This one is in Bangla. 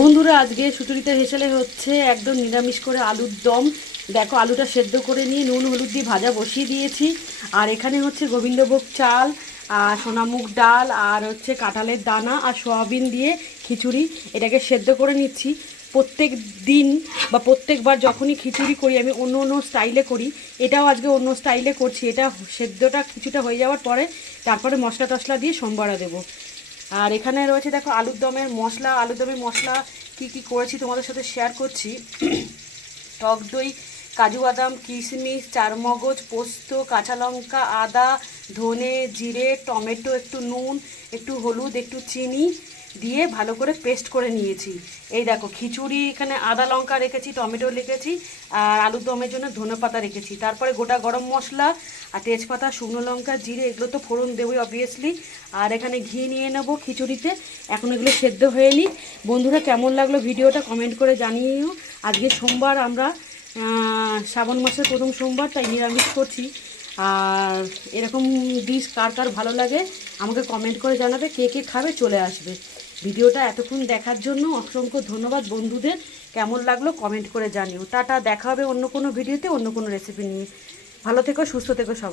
বন্ধুরা আজকে সুচরিতা হেসেলে হচ্ছে একদম নিরামিষ করে আলুর দম। দেখো আলুটা সেদ্ধ করে নিয়ে নুন হলুদ দিয়ে ভাজা বসিয়ে দিয়েছি। আর এখানে হচ্ছে গোবিন্দভোগ চাল আর সোনামুগ ডাল আর হচ্ছে কাঁঠালের দানা আর সয়াবিন দিয়ে খিচুড়ি, এটাকে সেদ্ধ করে নিচ্ছি। প্রত্যেক দিন বা প্রত্যেকবার যখনই খিচুড়ি করি আমি অন্য অন্য স্টাইলে করি, এটাও আজকে অন্য স্টাইলে করছি। এটা সেদ্ধটা কিছুটা হয়ে যাওয়ার পরে তারপরে মশলা টশলা দিয়ে সোমবারে দেবো। আর এখানে রয়েছে দেখো আলুর দমের মশলা। আলুর দমের মশলা কি কি করেছি তোমাদের সাথে শেয়ার করছি। টক দই, কাজু বাদাম, কিশমিশ, চারমগজ, পোস্ত, কাঁচা লঙ্কা, আদা, ধনে, জিরে, টমেটো, একটু নুন, একটু হলুদ, একটু চিনি দিয়ে ভালো করে পেস্ট করে নিয়েছি। এই দেখো খিচুড়ি, এখানে আদা লঙ্কা রেখেছি, টমেটো রেখেছি, আর আলুর দমের জন্য ধনেপাতা রেখেছি। তারপরে গোটা গরম মশলা আর তেজপাতা, শুকনো লঙ্কা, জিরে, এগুলো তো ফোড়ন দেবই অবভিয়াসলি। আর এখানে ঘি নিয়ে নেবো খিচুড়িতে। এখন এগুলো সেদ্ধ হয়ে নিই। বন্ধুরা কেমন লাগলো ভিডিওটা কমেন্ট করে জানিয়েও। আজকে সোমবার, আমরা শ্রাবণ মাসের প্রথম সোমবার, তাই নিরামিষ করছি। আর এরকম ডিশ কার কার ভালো লাগে আমাকে কমেন্ট করে জানাবে, কে কে খাবে চলে আসবে। ভিডিওটা এতক্ষণ দেখার জন্য অসংখ্য ধন্যবাদ বন্ধুদের। কেমন লাগলো কমেন্ট করে জানিও। টাটা, দেখা হবে অন্য কোনো ভিডিওতে অন্য কোনো রেসিপি নিয়ে। ভালো থেকো, সুস্থ থেকো সব।